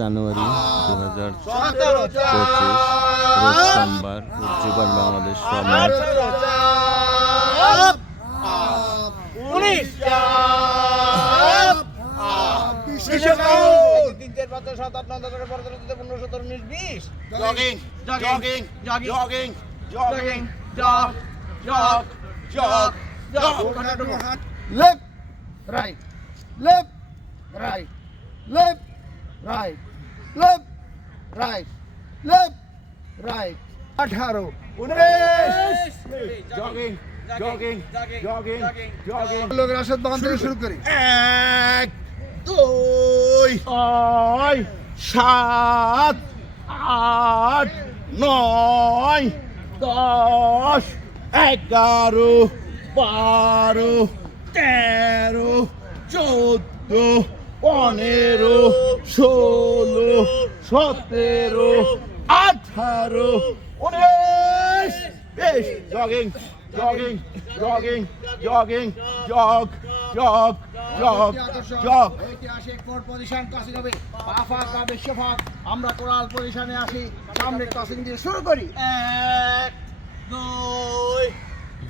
জানুয়ারি 2025 রোজ সোমবার উজ্জীবন বাংলাদেশ মাঠ। Left, right, left, right, left, right, left, right, left, right. 18, 19 jogging jogging jogging jogging লোক রাশেদ বাগান থেকে শুরু করি। 1 2 6 7 8 9 10 11 12 13 14 15 16 17 18 19 20 jogging jogging jogging jogging jog jog jog jog ঐতিহাসিক ফোর পজিশন ক্রসিং হবে। পা ফাঁক পা বেশি ফাঁক, আমরা কোরাল পজিশনে আসি, সামনে ক্রসিং দিয়ে শুরু করি। 1 2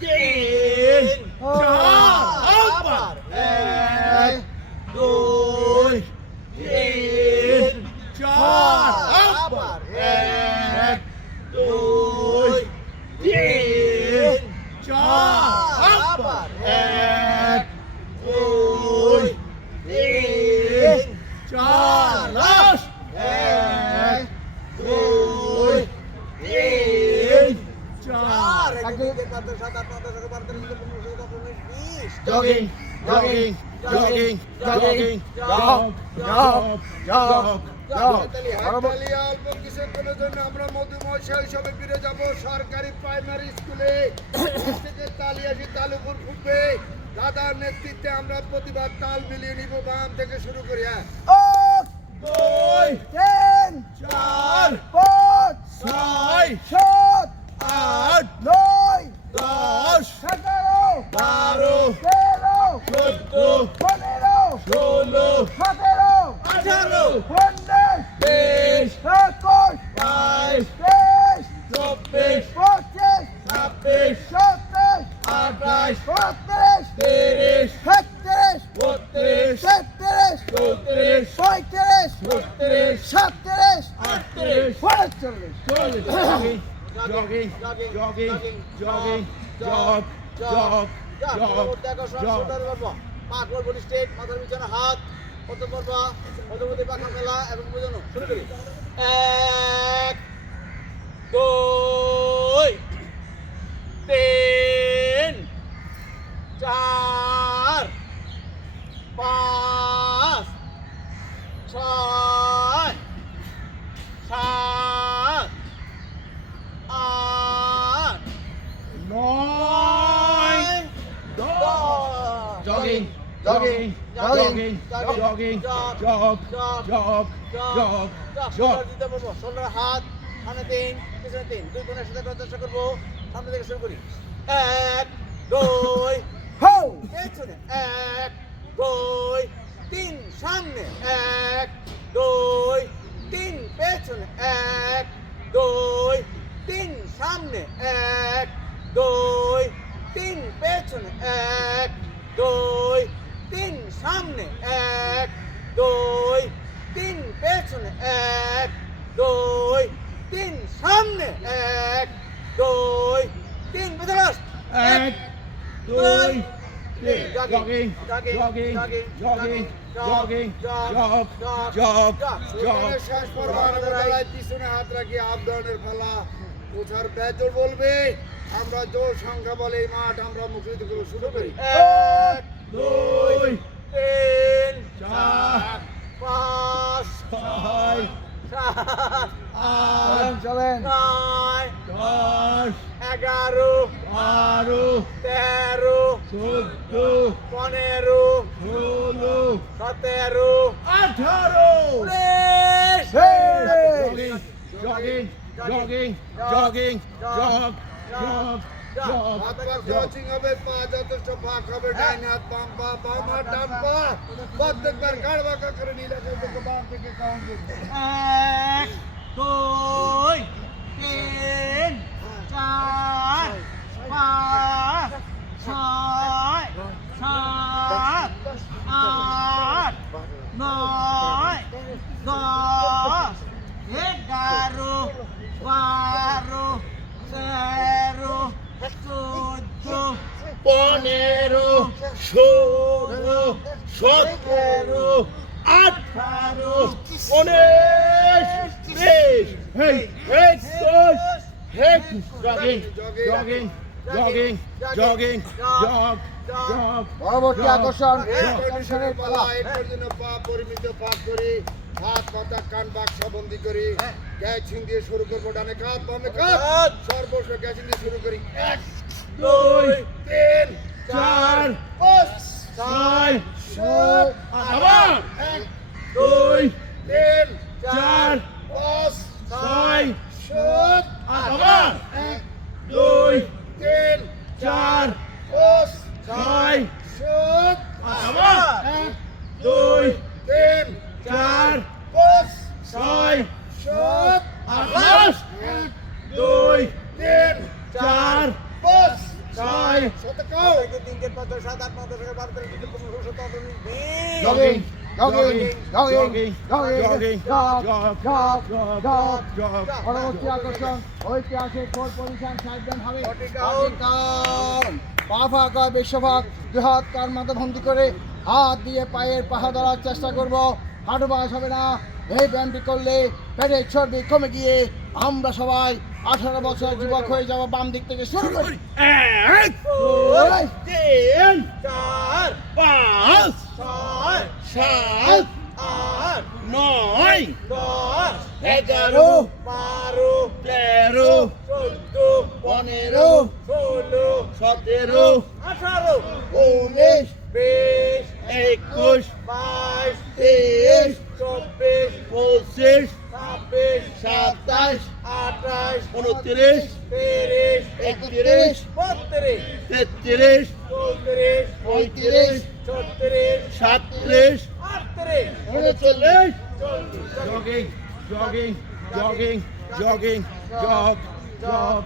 3 4 1 2 3 4 1 2 3 4 1 2 3 4 last 1 2 3 4 jogging jogging jogging jogging jog jog jog jog অল্প কিছুক্ষণের জন্য আমরা মধুময় শৈশবে ফিরে যাব। সরকারি প্রাইমারি স্কুলে থেকে তালিয়াসি তালুপুর ফুটবে। দাদার নেতৃত্বে আমরা প্রতিবার তাল মিলিয়ে নিব। বাম থেকে শুরু করি। 2 3 4 5 6 7 8 9 10 11 12 13 14 15 16 17 18 19 20 21 22 23 24 25 26 27 28 32 30 33 32 33 34 35 36 37 38 45 jogging jogging jogging jogging jog jog jog jog পাক বলি স্ট্রেট, মাথার পিছনে হাত, কত করবা কত মধ্যে পাখা মেলা এবং বোঝানো শুরু করি। 1 2 3 4 5 6 7 8 9 10 jogging jogging jogging jogging jog jog jog jog দিতে বলবো। শোল্ডার হাত, সামনে 3 পিছনে 3, দুই কোণের সাথে করার চেষ্টা করবো। সামনে থেকে শুরু করি। 1 2 হো পেছনে 1 2 3 সামনে 1 2 3 পেছনে 1 2 3 সামনে 1 2 3 পেছনে 1 2 3 সামনে 1 2 3 পেছনে 1 2 3 সামনে 1 2 3 পেছনে 1 2 jogging jogging jogging jogging jog jog jog শেষ পর্ব গলায় পিছনে হাত রাখি আপ ডাউনের ফেলা। ওঠার বেজোর বলবে, আমরা জোর সংখ্যা বলে এই মাঠ আমরা মুখরিত করে শুরু করি। 1 2 3 4 5 6 7 8 চলেন 9 10 11 12 13 14 15 16 17 18 jogging jogging jogging jogging jog jog হাত পা ক্রসিং হবে, পা যথেষ্ট ফাঁক হবে, ডাইন হাত বাম পা, বাম হাত ডান পা, প্রত্যেকবার ঘাড় বাঁকা করে নিলে কিন্তু বাম থেকে কাউন্ট করবে। 1 2 3 4 5 6 7 8 9 10 11 12 13 14 15, 16, 17, 18, 19, 20. Hey, hey, goes. Hey, jogging, jogging, jogging, jogging, jog, jog. পরবর্তী আকর্ষণ কন্ডিশনের পালা, এরপর জন্য পা পরিমিত পাক করি, হাত মাথা কান বাক্সবন্দি করি, গ্যাচিং দিয়ে শুরু করবো, ডানে কাত বামে কাত, সর্বস্ব গ্যাচিং দিয়ে শুরু করি। 1 2 3 4, 5 6, 7 aman. 1 2, 3 4, 5 6, 7 aman. 1 2, 3 4, 5 6, 7 aman. 1 2, 3 4, 5 6, 7 aman. 1 2, 3 4, 5 6, 7 jogging jogging jogging jogging, jug jog, jug jog, jug jog. পরবর্তী আকর্ষণ ঐতিহাসিক ফোর পজিশন সাইডব্যান্ড হবে count. পা ফাঁক হয় বিশ্বভাগ, দুই হাত কার মাথা বন্দি করে হাত দিয়ে পায়ের পাহা ধরার চেষ্টা করব, হাঁটু বাস হবে না। এই ব্যায়ামটি করলে পেটের চর্বি কমে গিয়ে আমরা সবাই 18 বছর যুবক হয়ে যাব। বাম দিক থেকে শুরু করি। 1, 2, 3, 4, 5, 6, 7, 8, 9, 11, 12, 13, 14, 15, 17, 19, 20, 21, 23, 25, 26, 27, 28, 29, 30, 31, 33, 34, 37, 39, jogging, jogging, jogging, jogging, jog, jog,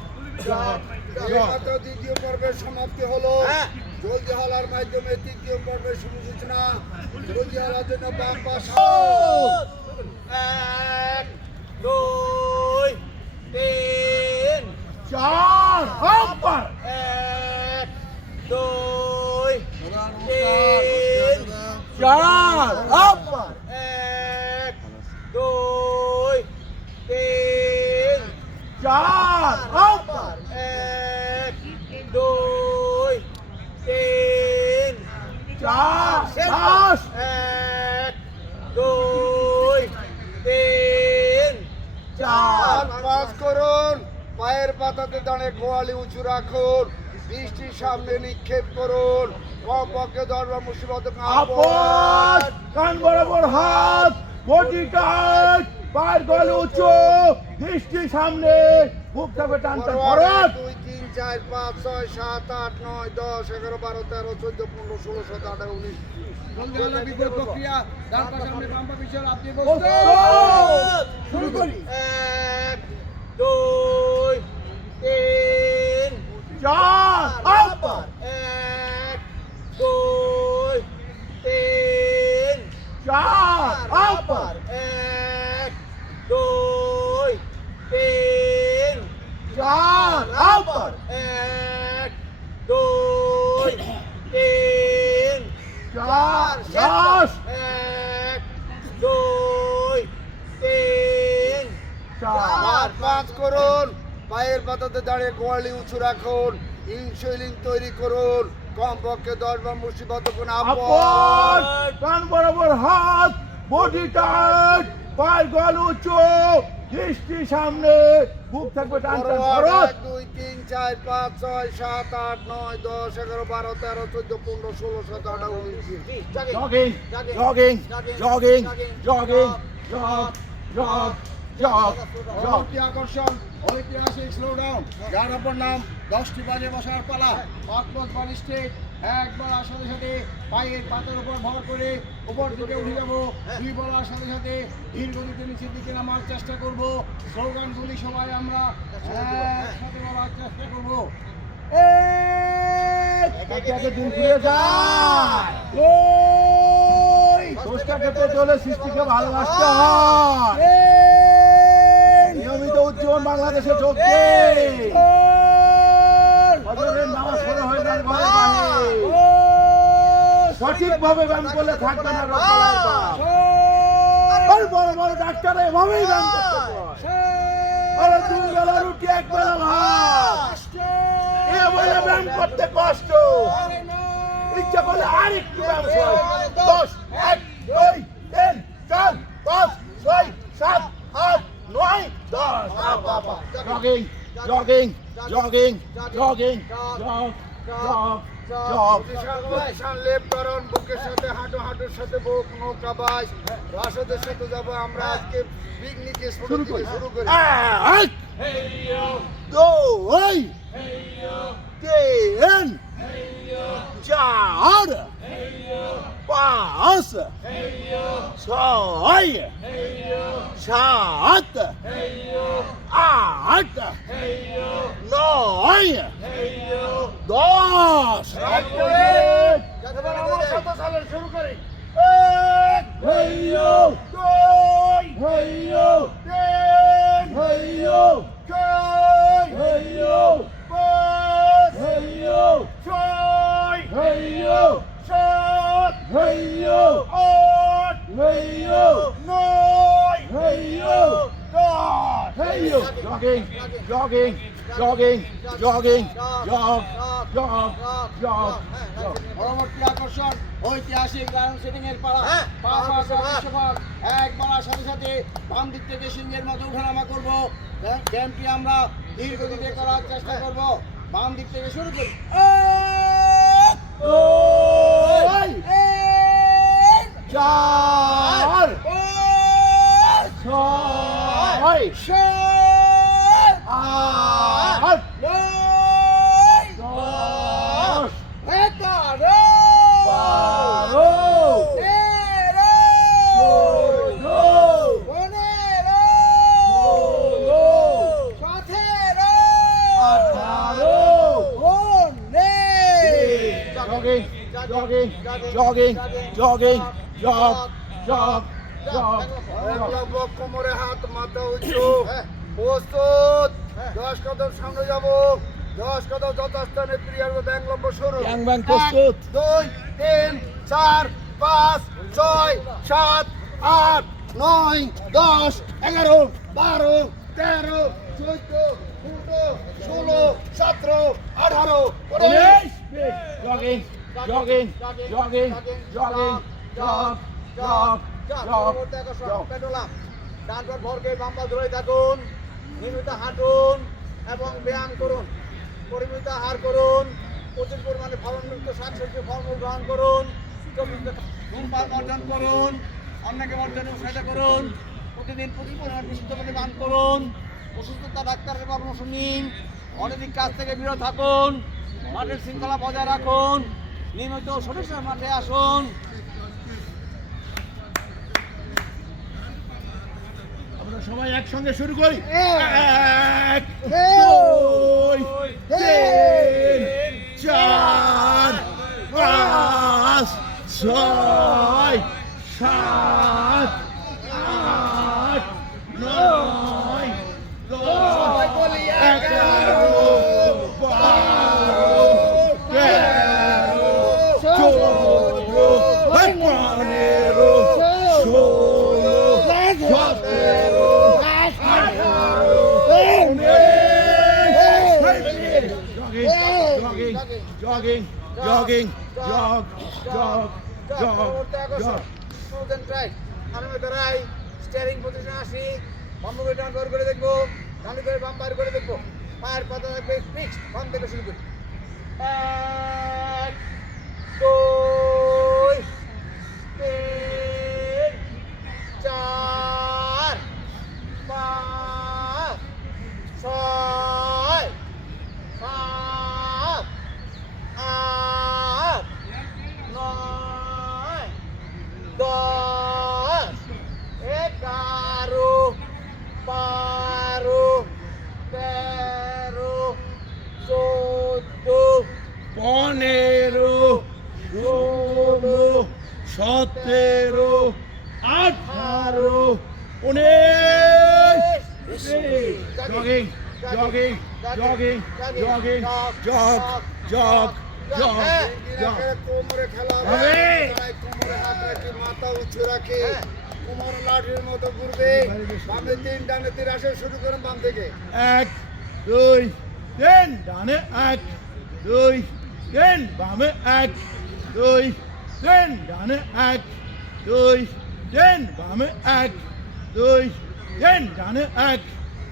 jog, jog. মাত্র দ্বিতীয় পর্বের সমাপ্তি হলো। জলদি হলার মাধ্যমে তৃতীয় পর্বের শুরু সূচনা। জলদি হলার জন্য বাম পাশ 1 2 3 4, upper. 1 2 3 4, upper. 1 2 3 4, upper. 1 2 3 4, pass. 1 2 3 চার পাস করুন, পায়ের পাতাতে দাঁড়িয়ে গোয়ালি উঁচু রাখুন, বৃষ্টির সামনে নিক্ষেপ করুন, কমপক্ষে 10 মুসিবত আপদ, কান বরাবর হাত, বডি টাইট, পায়ের গলে উঁচু, দৃষ্টি সামনে, বুক থেকে টানতে ফরওয়ার্ড। 2 3 4 5 6 7 8 9 10 11 12 13 14 15 16 17 18 19 জলদি হলার বিপরীত প্রক্রিয়া, ডান পা সামনে বাম পা পিছনে, আপনি শুরু করি। 1 2 3 4, upper. 1 2 3 4, upper. 1 2 3 4, upper. 1 2 3 4, yes. 1 2 3 হাত পাঁচ করুন, পায়ের পাতাতে দাঁড়িয়ে গোয়ালি উঁচু রাখুন, ইনসুলিন তৈরি করুন, কমপক্ষে 10 বার মুসিবত কোন আপদ, কান বরাবর হাত, বডি টাইট, পায়ের গলে উঁচু, দৃষ্টি সামনে, বুক থাকবে টানতে forward. 2 3 4 5 6 7 8 9 10 11 12 13 14 15 16 17 18 19 Jogging, jogging, jogging, jogging, jog, jog, jug jog পরবর্তী আকর্ষণ ঐতিহাসিক স্লোডাউন, যার অপর নাম 10টি বাজে বসার পালা। পাকপথ বালিস্টিক, এক বলার সাথে সাথে পায়ের পাতার উপর ভর করে উপর দিকে উঠে যাবো। 2 বলার সাথে সাথে ধীর গতিতে নিচের দিকে নামার চেষ্টা করব। স্লোগানগুলি সবাই আমরা একসাথে বলার চেষ্টা করব। একটাকে দিন ফিরে যায় ওই দোষটাকে পেতে হলে সৃষ্টিকে ভালোবাসতে হয়। নিয়মিত উজ্জীবন বাংলাদেশে চলছে। ফজরের নামাজ পড়া হয় না ঘরে বাইরে। সঠিকভাবে ব্যায়াম করলে থাকবে না রোগবালাই পাপ। আর বড় বড় ডাক্তার এভাবেই ব্যায়াম করতে হয়। 2 বেলা রুটি 1 বেলা ভাত, এ বলে ব্যায়াম করতে কষ্ট। ইচ্ছা করলে আর একটু ব্যায়াম হয়। 10 1 2 3 4 5 6 7 8 9 10। Jogging jogging jogging jogging jog jog jug. Position left করুন, বুকের সাথে হাঁটু, হাঁটুর সাথে বুক, নৌকা বাস। রাশেদের সাথে যাব আমরা আজকে পিকনিকে শুরু করি। 1 2 3 4 5 6 7 8 9 10। এবার আমার সাথে চলেন, শুরু করি। 1 হেইয়ো 2 হেইয়ো 3 হেইয়ো 4 হেইয়ো 5 হেইয়ো 6 হেইয়ো 7 হেইয়ো 8 হেইয়ো 9 হেইয়ো 10। হেইয়ো jogging jogging jogging jogging jog jog jog. পরবর্তী আকর্ষণ ঐতিহাসিক লায়ন সেটিং এর পালা। পা বিশ্বকাপ, এক বলার সাথে সাথে বাম দিক থেকে সিংহের মতো উঠানামা করবো। ব্যায়ামটি আমরা ধীর গতিতে করার চেষ্টা করব। বাম দিক থেকে শুরু করি। 4 6 8 10 Jogging, jogging, jogging, jogging, jog, jog, jog. Eklavya, কোমরে হাত, মাথা উঁচু, প্রস্তুত। 10 কদম সামনে যাব, 10 কদম যথাস্থানে প্রিয়ার মতো একলব্য শুরু। Yang bang প্রস্তুত। 2 3 4 5 6 7 8 9 10 11 12 13 14 15 16 17 18 19। Jogging, jogging, jogging, jogging, jog, jog, jog, jog. পেট্রোলাম ডান পা ভরকে বাম পা ধরে থাকুন, নিয়মিত হাঁটুন এবং ব্যায়াম করুন, পরিমিত আহার করুন, প্রচুর পরিমাণে ফলনযুক্ত শাকসবজি ফলমূল গ্রহণ করুন, ধূমপান বর্জন করুন, অন্যকে বর্জনে উৎসাহিত করুন, প্রতিদিন প্রচুর পরিমাণ বিশুদ্ধ পানি পান করুন, অসুস্থতা ডাক্তারের পরামর্শ নিন, অনৈতিক কাজ থেকে বিরত থাকুন, মাঠের শৃঙ্খলা বজায় রাখুন, নিয়মিত সদস্য মাঠে আসুন। আমরা সবাই একসঙ্গে শুরু করি। 1 2 3 4 5 6 7 8 9 10 Jogging, jogging, jog, jog, jog, jog. Student right, আমি দাঁড়াই, স্টিয়ারিং পজিশনে আসি, বাম করে ডান বার করে দেখবো, ডান করে বাম বার করে দেখবো, পায়ের পাতা থাকবে ফিক্সড, বাম থেকে শুরু করি। 1 2 3 4 5 18 19 jogging jogging jogging jogging jog jog jog jog কোমরে খেলা হবে। কোমরে হাত রাখি মাথা উঁচু রাখি কোমর লাঠির মতো ঘুরবে বামে 3 ডানে 3 আসে শুরু করেন বাম থেকে 1 2 3 ডানে 1 2 3 বামে 1 2 3 ডানে 1 2 3 বামে 1 2 3 ডানে 1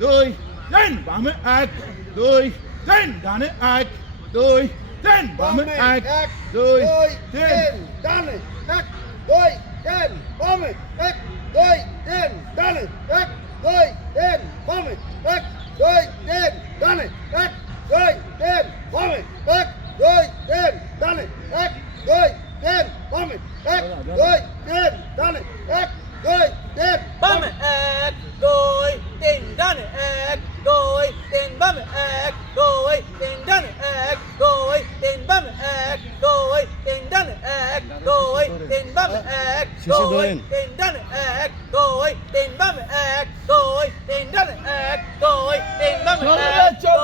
2 3 বামে 1 2 3 ডানে 1 2 3 বামে 1 2 3 ডানে 1 2 3 বামে 1 2 3 ডানে 1 2 3 বামে 1 2 3 ডানে 1 2 3 বামে 1 2 3 ডানে 1 2 3 বামে 1 2 3 ডানে 1 2 3 বামে 1 2 3 ডানে 1 2 3 বামে 1 2 3 ডানে 1 2 3 বামে 1 2 3 ডানে 1 2 3 বামে 1 2 3 ডানে 1 2 3 বামে 1 2 3 ডানে 1 2 3 বামে 1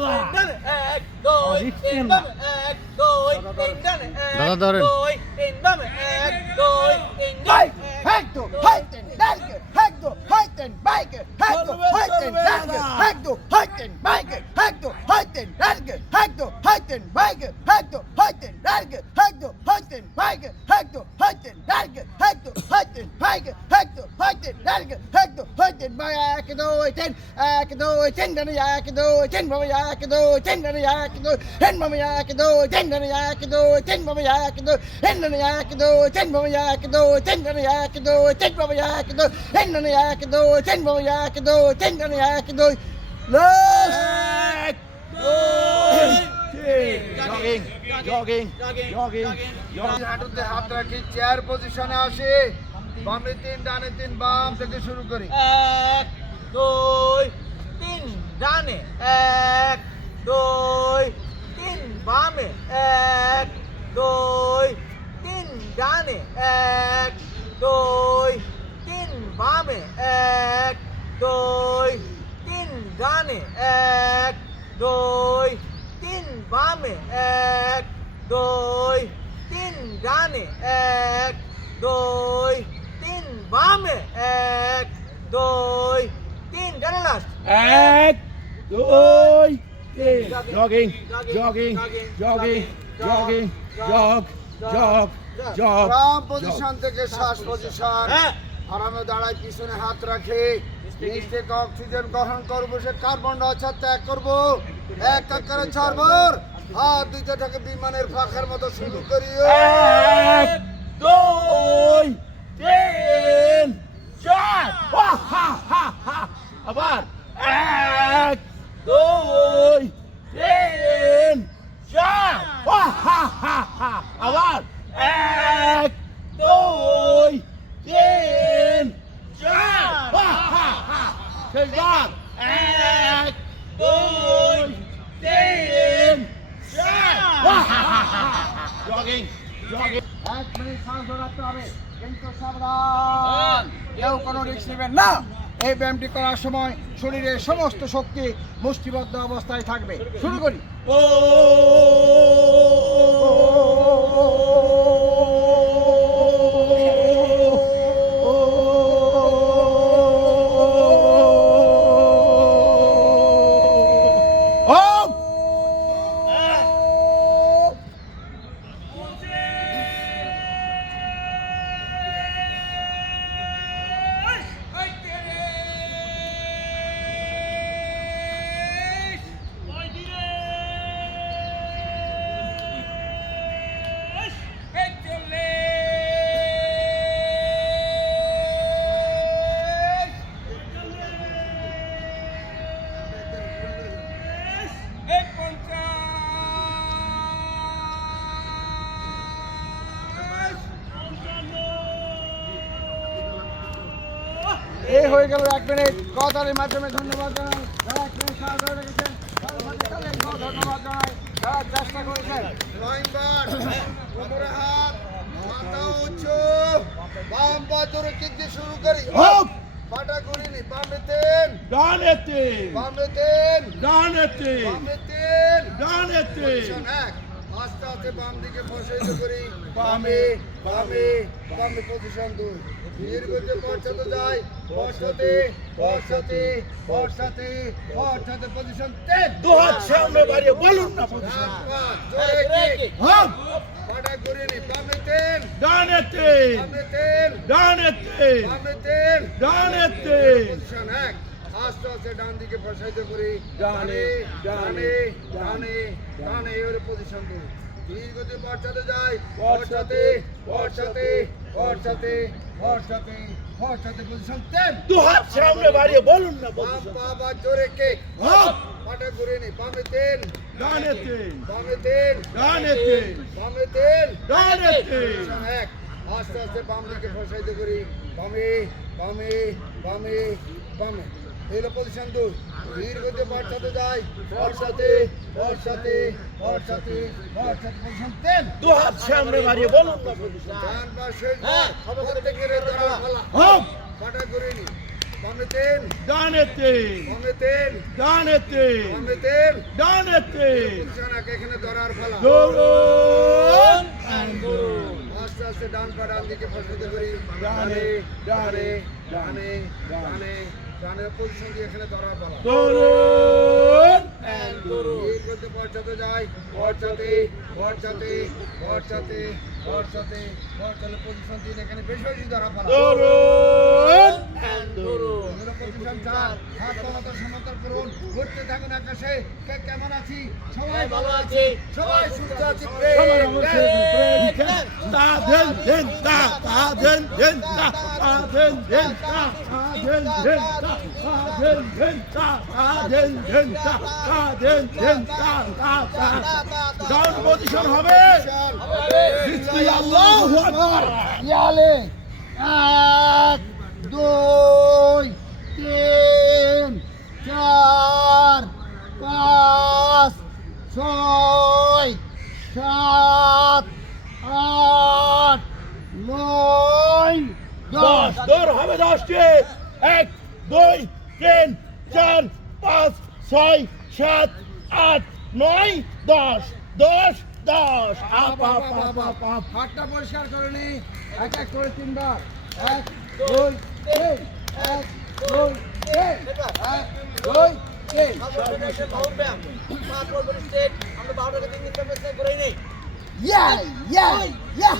2 ডানে 1 2 3 বামে 1 2 3 ডানে 1 2 3 বামে 1 2 3 ডানে Hector, Heiten, Berge, Hector, Heiten, Berge, Hector, Heiten, Berge, Hector, Heiten, Berge, Hector, Heiten, Berge, Hector, Heiten, Berge, Hector, Heiten, Berge, Hector, Heiten, Berge, Hector, Heiten, Berge, Hector, Heiten, Berge, Hector, Heiten, Berge, Hector, Heiten, Berge, 2 10, 2 10 dane 2 10 baba 2 10 dane 2 10 baba 2 10 dane 2 10 baba 2 10 dane 2 10 baba 2 10 dane 2 10 baba 2 10 dane 2 10 baba 2 10 dane 2 last jogging jogging jogging jogging হাঁটুতে হাত রাখি chair পজিশনে আসি বামে 3 ডানে 3 বাম থেকে শুরু করি 1 2 3 ডানে 1 2 3 বামে 1 2 3 ডানে 1 2 3 বামে 1 2 3 ডানে 1 2 3 বামে 1 2 3 ডানে 1 2 3 বামে 1 2 3 ডানে last 1 2 3 jogging jogging jogging jogging jog jog jog আরাম পজিশন থেকে শ্বাস পজিশন হ্যাঁ আরামে দাঁড়ায় পিছনে হাত রাখে নিচ থেকে অক্সিজেন গ্রহণ করবো সে কার্বন ডাইঅক্সাইড ত্যাগ করবো এক এক করে 4 বার হাত দুইটা থেকে বিমানের পাখার মতো শুরু করি 1 2 3 4 ha ha ha ha আবার 1 2 3 4 ha ha ha ha আবার 1 2 3 4 ha ha ha শেষবার 1 2 3 4 ha ha ha jogging jogging 1 minute শ্বাস রাখতে হবে কিন্তু সাবধান কেউ কোনো রিস্ক নেবেন না এই ব্যায়ামটি করার সময় শরীরের সমস্ত শক্তি মুষ্টিবদ্ধ অবস্থায় থাকবে শুরু করি এই হয়ে গেল 1 মিনিট কথার মাধ্যমে ধন্যবাদ জানাই যারা 1 মিনিট সাহায্য রেখেছেন তাদের ধন্যবাদ জানাই যারা চেষ্টা করেছেন কোমরে হাত মাথা উঁচু বাম পা ধরে কিক দিয়ে শুরু করি হপ পাটা করিনি বামে তেন ডানে তিন বামে তেন ডানে তিন বামে তেন ডানে তিন পজিশন এক আস্তে আস্তে বাম দিকে প্রসারিত করি বামে বামে বামে পজিশন দুই ধীর গতিতে পশ্চাতে যাই পশ্চাতে পশ্চাতে পশ্চাতে পশ্চাতে পজিশন তিন দু হাত সামনে বাড়িয়ে বলুন না পজিশন এক পা জোরে কিক হপ পাটা করিনি বামে তেন ডানে তিন বামে তেন ডানে তিন বামে তেন ডানে তিন পজিশন এক আস্তে আস্তে ডান দিকে প্রসারিত করি ডানে, ডানে ডানে ডানে এর পজিশন দুই ধীর গতি পশ্চাতে যাই পশ্চাতে, পশ্চাতে পশ্চাতে পশ্চাতে পশ্চাতে পজিশন তিন দু হাত সামনে বাড়িয়ে বলুন না বাম পজিশন পা বা জোরে কে হপ পাটা ঘুরে নি বামে তিন ডানে তিন বামে তিন ডানে তিন বামে তিন ডানে তিন পজিশন এক আস্তে আস্তে বাম দিকে প্রসারিত করি বামে বামে বামে বামে এই পজিশন দুই ধীর গতি পশ্চাতে যাই পশ্চাতে পশ্চাতে পশ্চাতে পশ্চাতে পজিশন তিন দু হাত সামনে বাড়িয়ে বলুন না পজিশন ডান পাশে প্রত্যেকের ধরা ফেলা হপ পাটা ঘুরে নি বামে তিন ডানে তিন বামে তিন ডানে তিন বামে তিন ডানে তিন পজিশন এক এখানে ধরার ফেলা দৌড়ুন আস্তে আস্তে ডান পা ডান দিকে প্রসারিত করি ডানে, ডানে ডানে ডানে ডানের পজিশন দিয়ে এখানে ধরার ফেলা দৌড়ুন ধীর গতিতে পশ্চাতে যাই পশ্চাতে পশ্চাতে পশ্চাতে পশ্চাতে পশ্চাতে পজিশন দিয়ে এখানে বেশি বেশি ধরা ফেলা দৌড়ুন পজিশন চার হাত তলাতে সমান্তর করুন ঘুরতে থাকুন আকাশে কে কেমন আছি সবাই ভালো আছি সবাই সুস্থ আছি সবার অবশ্যই প্রেম তা দেন দেন তা দেন দেন তা দেন দেন তা দেন দেন তা দেন দেন তা দেন দেন তা দেন দেন তা ডাউন পজিশন হবে বিসমি আল্লাহু আকবার ইয়ালে 1 2 3 4 5 6 7 8 9 10 দৌড় হবে 10টি 1 2 3 4 5 6 7 8 9 10 10 10 up up up up up হাতটা পরিষ্কার করে নি এক এক করে তিনবার 1 2 3 1 2 3 1 2 3 ইয়া ইয়া ইয়া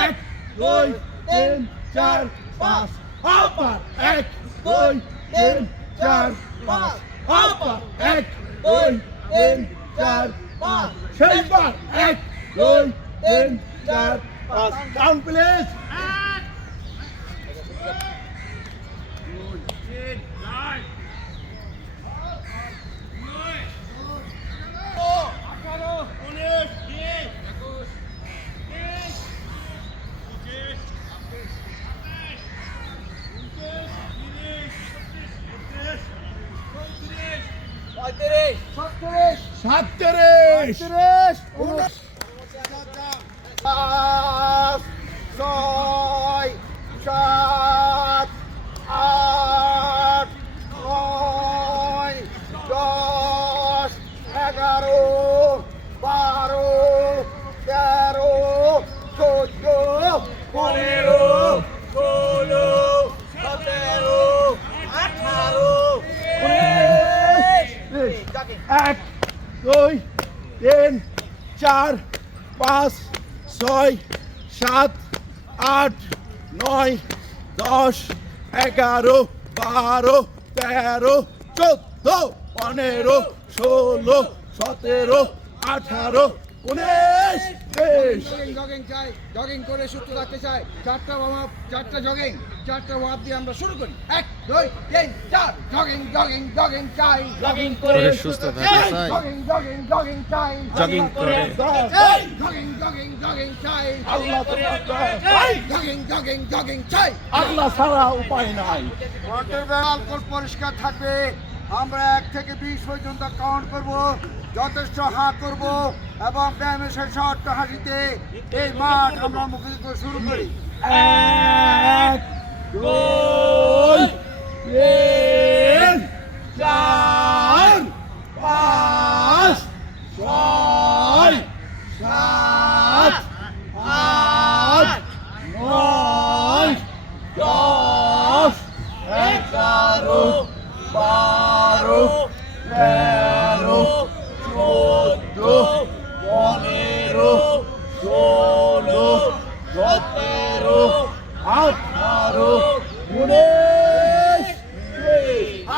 1 2 3 4 5 আবার 1 2 3 4 5 আবার 1 2 3 4 5 শেষবার 1 2 3 4 5 ডাউন প্লিজ সাতত্রিশ 5 6 7 8 9 10 11 12 13 14 15 16 17 18 এক দুই তিন চার পাঁচ ছয় সাত আট নয় 10 11 12 13 14 15 16 17 18 19 20 জগিং চাই জগিং করে সুস্থ থাকতে চাই চারটা ওয়ার্ম আপ চারটা জগিং চারটা ওয়ার্ম আপ দিয়ে আমরা শুরু করি 1 2 3 4 জগিং জগিং জগিং চাই জগিং করে সুস্থ থাকতে চাই। জগিং জগিং জগিং চাই জগিং করে জগিং জগিং জগিং চাই আল্লাহ জগিং জগিং জগিং চাই আল্লাহ ছাড়া উপায় নাই ওয়াটার অ্যালকোহল পরিষ্কার থাকবে আমরা 1 থেকে 20 পর্যন্ত কাউন্ট করব যথেষ্ট হাঁ করব এবং ব্যায়ামের শেষে অট্টহাসিতে এই মাঠ আমরা মুখরিত শুরু করি। 1 2 3 4 5 6 7 8 9 10 11 12 13 14 15 16 17 18 19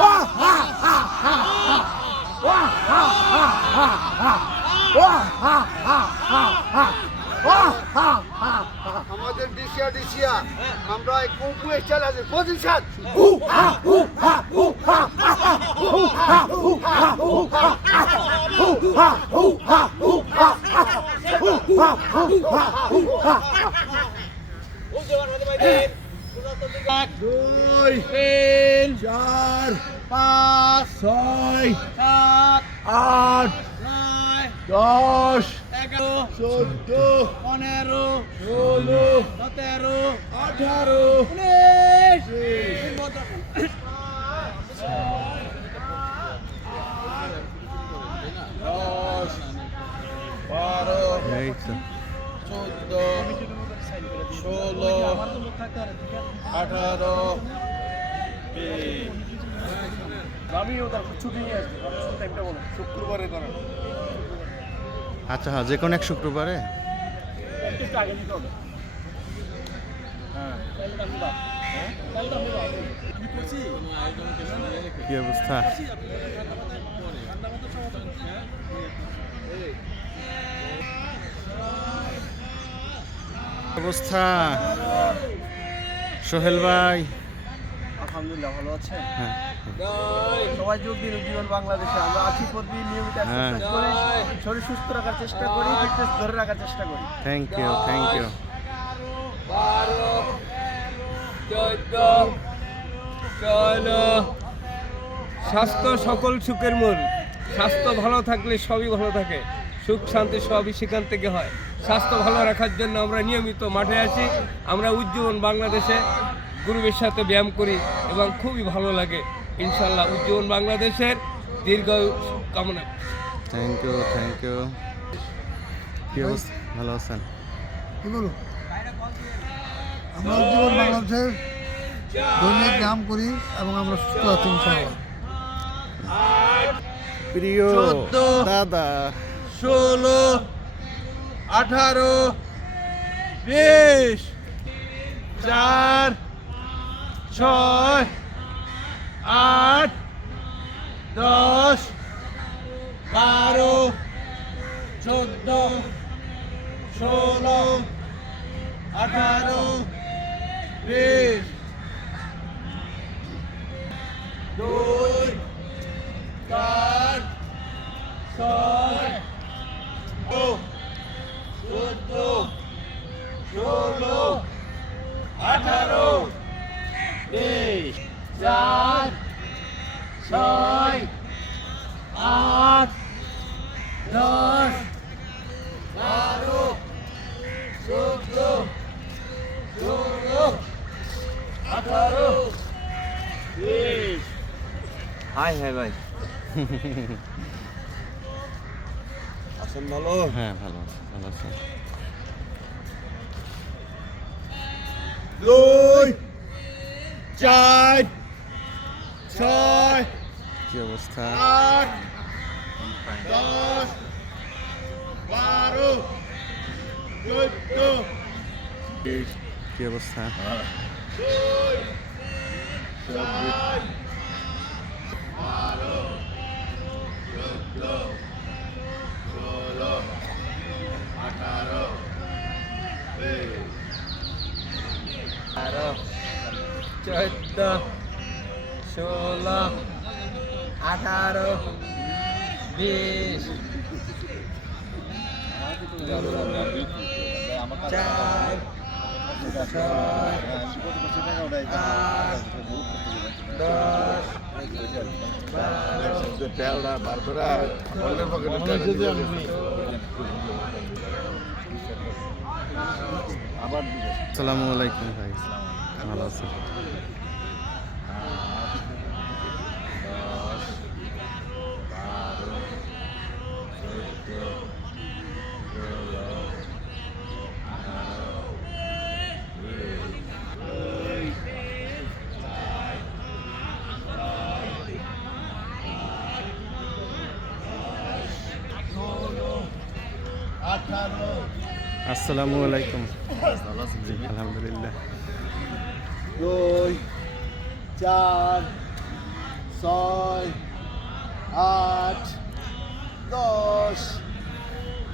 হা হা হা হা হা হা হা হা হা হা হা হা হা হা আমাদের ডিসিয়া আমরা এই কুকু স্টাইল আছে পজিশন দুই তিন চার পাঁচ ছয় সাত আট নয় 10 11 14 15 16 17 18 আচ্ছা হ্যাঁ, যে কোনো এক শুক্রবারে কি অবস্থা? অবস্থা সোহেল ভাই? আলহামদুলিল্লাহ ভালো আছে। হ্যাঁ সবাই যোগ দিন উজ্জীবন বাংলাদেশে। আমরা আছি প্রতিদিন নিয়মিত হ্যাঁ। এক্সারসাইজ করি, শরীর সুস্থ রাখার চেষ্টা করি, ফিটনেস ধরে রাখার চেষ্টা করি। Thank you thank you. 12 স্বাস্থ্য সকল সুখের মূল। স্বাস্থ্য ভালো থাকলে সবই ভালো থাকে, সুখ শান্তি সবই সেখান থেকে হয়। স্বাস্থ্য ভালো রাখার জন্য আমরা নিয়মিত মাঠে আসি। আমরা উজ্জীবন বাংলাদেশে গ্রুপের সাথে ব্যায়াম করি এবং খুবই ভালো লাগে। ইনশাল্লাহ উজ্জীবন বাংলাদেশের দীর্ঘ কামনা। Thank you thank you. কি অবস্থা? ভালো আছেন? আমরা উজ্জীবন বাংলাদেশের দৈনিক ব্যায়াম করি এবং আমরা সুস্থ আছি ইনশাআল্লাহ। প্রিয় 14 দাদা 16 18 20 4 6 8 10 12 14 16 18 20 2 4 6 14 16 18 20 4 6 8 10 12 14 16 18 20 হাই হাই ভাই। আছেন ভালো? হ্যাঁ ভালো আছে ভালো আছে। 2 4 6 কি অবস্থা? 8 10 12 14 কি অবস্থা? 2 4 14 16 18 20 4 আসসালামু আলাইকুম ভাই, ভালো আছেন? আসসালামু আলাইকুম। জি, আলহামদুলিল্লাহ। 2 4 6 8 10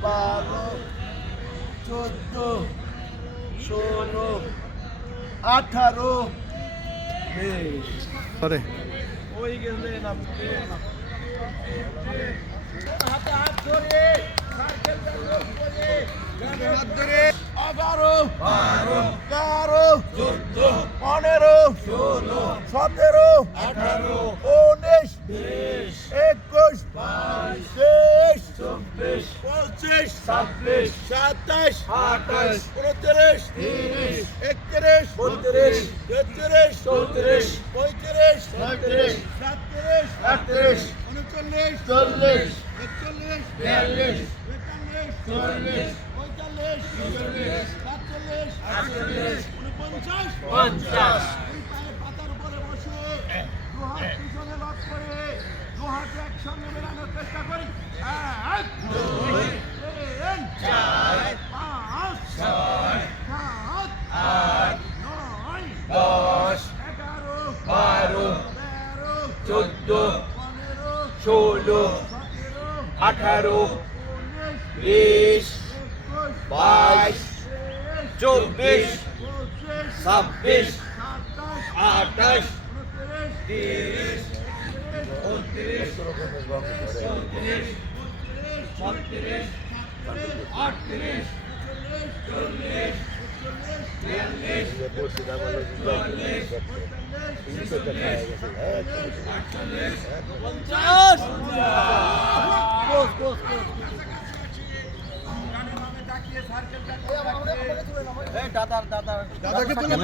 12 14 16 18 পরে হাতে হাত ধরে সাইকেল চালানো করে হাত ধরে 11 12 13 14 15 16 17 18 19 20 21 22 23 24 25 26 27 28 29 30 31 32 33 34 39 40 41 42 43 44 45 46 50 পাতার উপরে বসে দু হাত পিছনে লক করে দু হাত একসঙ্গে মেলানোর চেষ্টা করি 1 2 3 4 5 6 7 8 9 10 11 12 13 14 15 16 17 18 20 22 24 26 28 30 32 33 34 38 দাদাকে তুলে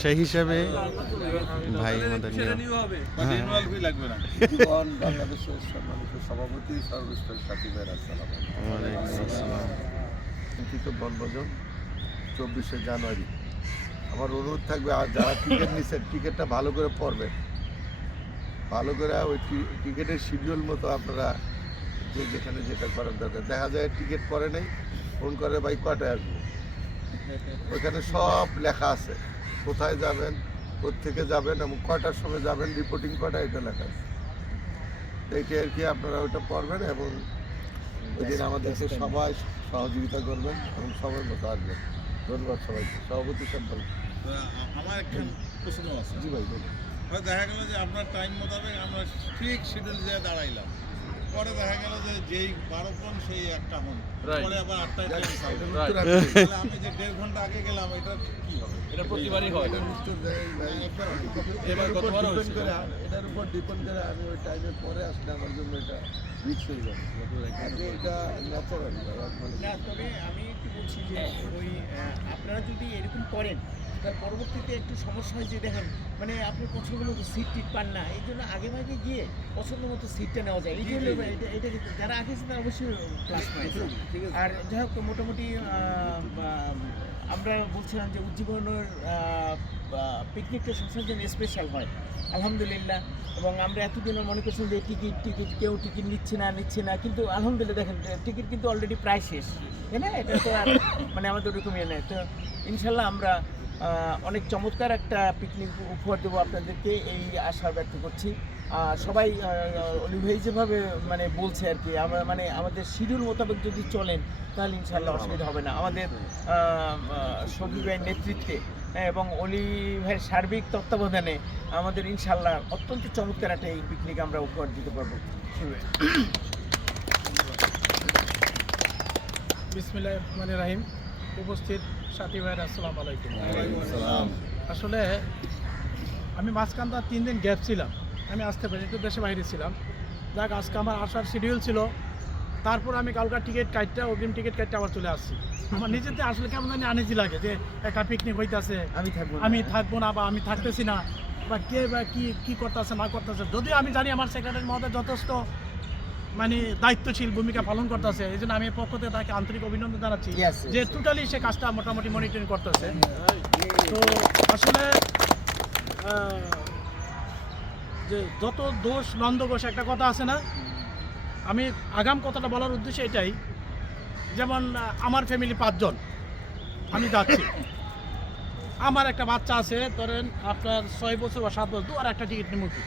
সেই হিসাবে ভাই আমাদের নিয়ে বাংলাদেশের সম্মানিত সভাপতি সর্বস্তরের সাথী ভাইরা আসসালামু আলাইকুম। ওয়ালাইকুম আসসালাম। চিন্তিত বনভোজন 24শে জানুয়ারি। আমার অনুরোধ থাকবে আর যারা টিকিট নিচ্ছেন টিকিটটা ভালো করে পড়বেন, ভালো করে ওই টিকিটের শিডিউল মতো আপনারা যে যেখানে যেটা করার দরকার। দেখা যায় টিকিট পরে নেই, ফোন করে ভাই কটায় আসবো, ওইখানে সব লেখা আছে কোথায় যাবেন, কোত্থেকে যাবেন এবং কয়টার সময় যাবেন, রিপোর্টিং কটা, এটা লেখা আছে। এইটা আর কি আপনারা ওইটা পড়বেন এবং ওই দিন আমাদেরকে সবাই সহযোগিতা করবেন এবং সময় মতো আসবেন। ধন্যবাদ সবাইকে। সভাপতি সাহেব বলুন। আমার একটা প্রশ্ন আছে। জি ভাই বলুন। হয়তো দেখা গেল যে আপনার টাইম মোতাবেক আমরা ঠিক শিডিউল যেয়ে দাঁড়াইলাম, পরে দেখা গেল যে যেই 12 জন সেই একটা হন, পরে আবার 8টায় ট্রেন ছাড়বে। তাহলে আমি যে 1.5 ঘন্টা আগে গেলাম এটা কি হবে? এটা প্রতিবারই হয়। এটার উপর ডিপেন্ড করে আমি ওই টাইমের পরে আসলে আমার জন্য এটা রিস্ক হয়ে যাবে। এটা ন্যাচারাল না, তবে আমি একটু বলছি যে ওই আপনারা যদি এরকম করেন তার পরবর্তীতে একটু সমস্যা হয় যে দেখেন মানে আপনি পছন্দ মতো সিট টিট পান না, এই জন্য আগে ভাগে গিয়ে পছন্দ মতো সিটটা নেওয়া যায়। এই জন্য এটা যারা আগেছে তারা অবশ্যই ক্লাস পায়। আর যাই হোক মোটামুটি আমরা বলছিলাম যে উজ্জীবনের পিকনিকটা সবসময় জন্য স্পেশাল হয় আলহামদুলিল্লাহ। এবং আমরা এতদিনও মনে করছিলাম যে টিকিট কেউ টিকিট নিচ্ছে না, কিন্তু আলহামদুলিল্লাহ দেখেন টিকিট কিন্তু অলরেডি প্রায় শেষ, তাই না? এটা তো আর মানে আমাদের ওরকম ইয়ে নেই। তো ইনশাল্লাহ আমরা অনেক চমৎকার একটা পিকনিক উপহার দেবো আপনাদেরকে, এই আশা ব্যক্ত করছি। সবাই অলিভ ভাই যেভাবে মানে বলছে আর কি, আমরা মানে আমাদের শিডিউল মোতাবেক যদি চলেন তাহলে ইনশাল্লাহ অসুবিধা হবে না। আমাদের শফি ভাইয়ের নেতৃত্বে এবং অলিভ ভাইয়ের সার্বিক তত্ত্বাবধানে আমাদের ইনশাল্লাহ অত্যন্ত চমৎকার একটা এই পিকনিক আমরা উপহার দিতে পারবো। বিসমিল্লাহির রহমানির রহিম। উপস্থিত সাথী ভাইয়ের আসসালামু আলাইকুম। আসলে আমি মাঝখানটা 3 দিন গ্যাপ ছিলাম, আমি আসতে পারি একটু দেশে বাইরে ছিলাম। যাক আজকে আমার আসার শিডিউল ছিল, তারপর আমি কালকার টিকিট কাটতে অগ্রিম টিকিট কাটতে আবার চলে আসছি। আমার নিজেতে আসলে কেমন জানি আনিজি লাগে যে একটা পিকনিক হইতেছে, আমি থাকবো না বা আমি থাকতেছি না, বা কে বা কি করতেছে না করতেছে। যদিও আমি জানি আমার সেক্রেটারি মহোদয় যথেষ্ট মানে দায়িত্বশীল ভূমিকা পালন করতেছে, এই জন্য আমি এর পক্ষ থেকে তাকে আন্তরিক অভিনন্দন জানাচ্ছি যে টোটালি সে কাজটা মোটামুটি মনিটরিং করতেছে। তো আসলে যে যত দোষ নন্দঘোষ একটা কথা আছে না, আমি আগাম কথাটা বলার উদ্দেশ্য এটাই, যেমন আমার ফ্যামিলি 5 জন, আমি যাচ্ছি, আমার একটা বাচ্চা আছে ধরেন আপনার 6 বছর বা 7 বছর, আর একটা টিকিট নিমুখী,